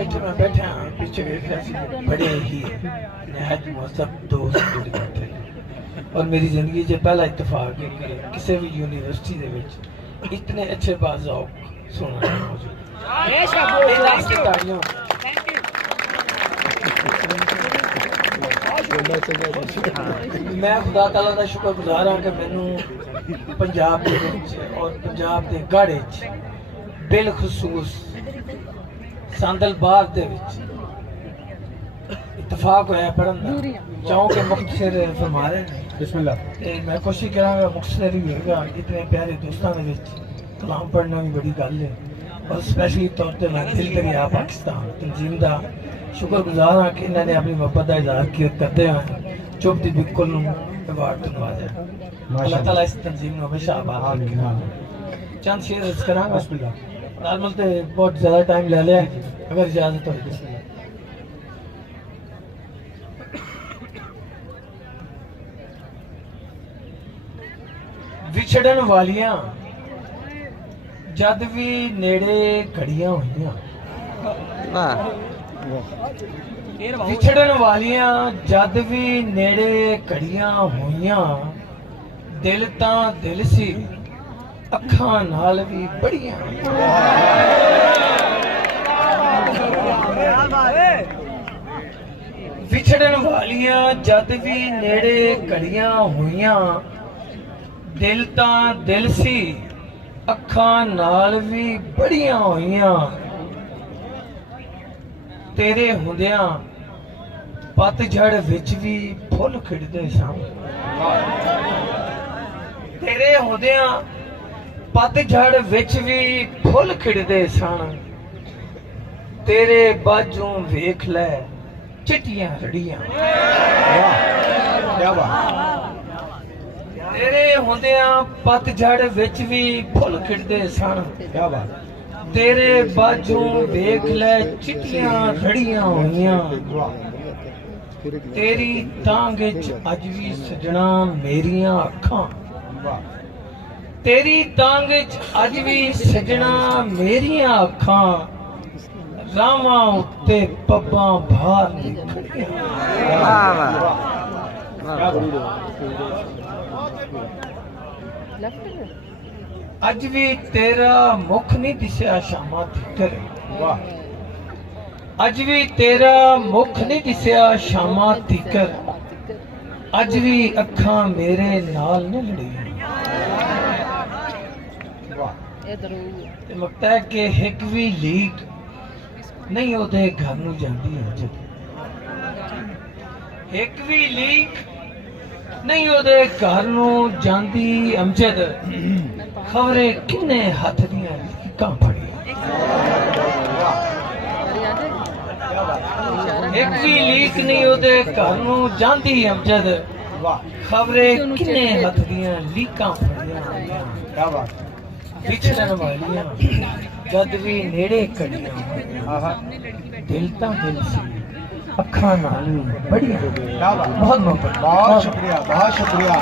ਇੱਥੇ ਮੈਂ ਬੈਠਾ ਪਿੱਛੇ ਵੇਖਿਆ ਸੀ ਬੜੇ ਹੀ ਨਿਹਾਇਤ ਮੁਹੱਜ਼ਬ ਦੋਸਤ ਜੁੜ ਬੈਠੇ और मेरी ज़िंदगी से पहला इत्तेफाक है कि किसी भी यूनिवर्सिटी दे विच इतने अच्छे बाज़ौक़ सुनने मौजूद मैं खुदा ताला दा शुक्रगुज़ार हाँ कि मैनू पंजाब दे विच और पंजाब दे गढ़ विच बिलखसूस सांदल बाग दे विच इत्तेफाक होया पढ़न दा चाहूँ कि मुख्तसर फरमा रहे हैं बिस्मिल्लाह मैं कोशिश करांगा मुख्तसर ही होगा इतने प्यारे दोस्तों के विच कलाम पढ़ना भी बड़ी गल है और स्पेशली तौर पर मैं दिल दरिया पाकिस्तान तंजीम का शुक्रगुजार हाँ कि इन्होंने अपनी मोहब्बत का इजहार करते हैं चुप दी बिल्कुल अवार्ड तो नवाजा अल्लाह ताला इस तंजीम को हमेशा आबाद रखे चंद शेर अर्ज करांगा बिस्मिल्लाह नॉर्मल तो बहुत ज़्यादा टाइम ले लिया अगर इजाज़त हो बिस्मिल्लाह विछड़न वालियां जद भी नेड़े घड़ियां हुईयां विछड़न वालियां जद भी नेड़े घड़ियां हुईयां दिल तां दिल सी अखां नाल भी बड़ियां विछड़न वालियां जद भी नेड़े घड़ियां हुईयां दिल तां दिल सी अखां नाल भी बड़ियां होइयां तेरे हुंदियां पतझड़ विच भी फुल खिड़दे सन तेरे हुंदियां पतझड़ विच भी फुल खिड़दे सन तेरे बाजों वेख लै चिट्टियां रड़ियां क्या बात तेरे हुंदियां पतझड़ विच भी फुल खिड़दे सन क्या बात तेरे बाजों वेख लै चिट्टियां रड़ियां होइयां तेरी तांग विच अज भी सजना मेरियां अखां तेरी तांग विच अज भी सजना मेरियां अखां रावां उत्ते पब्बां बाहर निकलियां अज भी तेरा मुख नहीं दिसया शामा तिकर अज भी तेरा मुख नहीं दिसया शामा तिकर अज भी अखां मेरे नाल न लड़ी लगता है कि एक भी लीक नहीं ओदे घर नूं जांदी अजद एक भी लीक नहीं ओदे घर नूं जांदी अमजद खबरे किन्ने हथ दियां लीकां फड़ियां एक भी लीक नहीं ओदे घर नूं जांदी अमजद खबरे किन्ने हथ दियां लीकां फड़ियां क्या बात विछड़न वालियां जद भी नेड़े घड़ियां दिल तां दिल सी अखां नाल बड़ी बहुत शुक्रिया